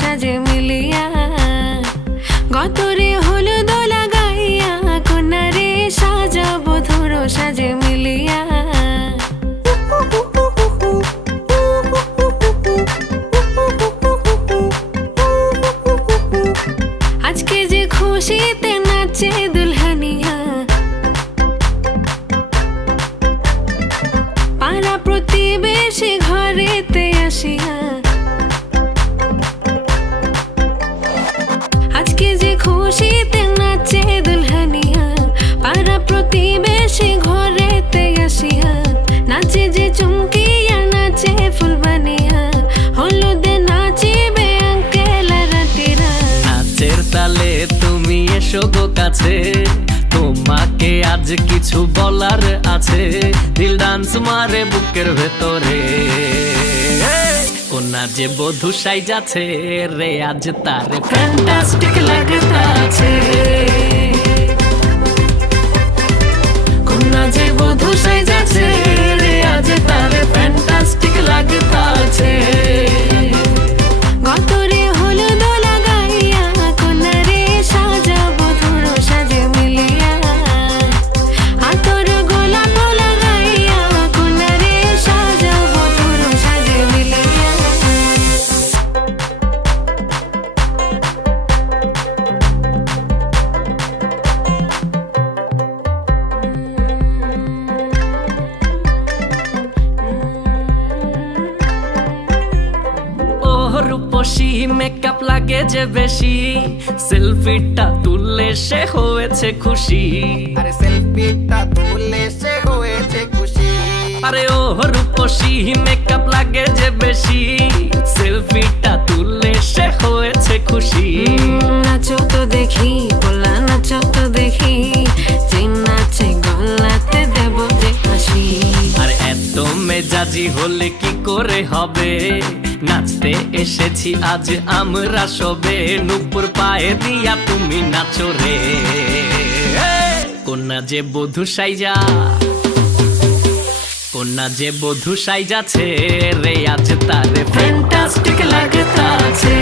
সাজে মিলিয়া গতরে হলুদ লাগাইয়া কন্যারে সাজাবো ধরো সাজে মিলিয়া আজকে যে খুশিতে নাচে দুলহানিয়া পাড়া প্রতিবেশী ঘরেতে আসিয়া আজকে যে খুশিতে নাচে দুলহানিয়া পাড়া প্রতিবেশী ঘরেতে আসিয়া নাচে যে চুমকিয়া নাচে ফুলবানিয়া হলুদে নাচিবে আঙ্কেল রাতিরা নাচের তালে তুমি এসো গো কাছে তোমাকে আজ কিছু বলার আছে দিল ডান্স মারে বুকের ভেতরে কোনা যে বধূ সাইজাছে রে আজ তারে ফ্যান্টাস্টিক লাগতাছে কোনা যে বধূ সাইজাছে রে আজ তারে ফ্যান্টাস্টিক লাগতাছে গতরে হলুদ লাগাইয়া কন্যারে সাজাবো ধরো সাজে মিলিয়া আতর গোলাপ লাগাইয়া কন্যারে সাজাবো ধরো সাজে মিলিয়া রূপসী মেকআপ লাগে যে বেশি সেলফিটা তুললে সে হয়েছে খুশি আরে সেলফিটা তুললে সে হয়েছে খুশি আরে ও রূপসী মেকআপ লাগে যে বেশি সেলফিটা তুললে সে হয়েছে খুশি নাচো তো দেখি বলা নাচো তো দেখি যে নাচে গলাতে দেব যে হাসি আর এত মেজাজি হলে কি করে হবে নাচতে এসেছি আজ আমরা সবে নুপুর পায়ে দিয়া তুমি নাচো রে কোনা যে বধূ সাইজা কোনা যে বধূ সাইজাছে রে আজ তারে ফ্যান্টাস্টিক লাগতাছে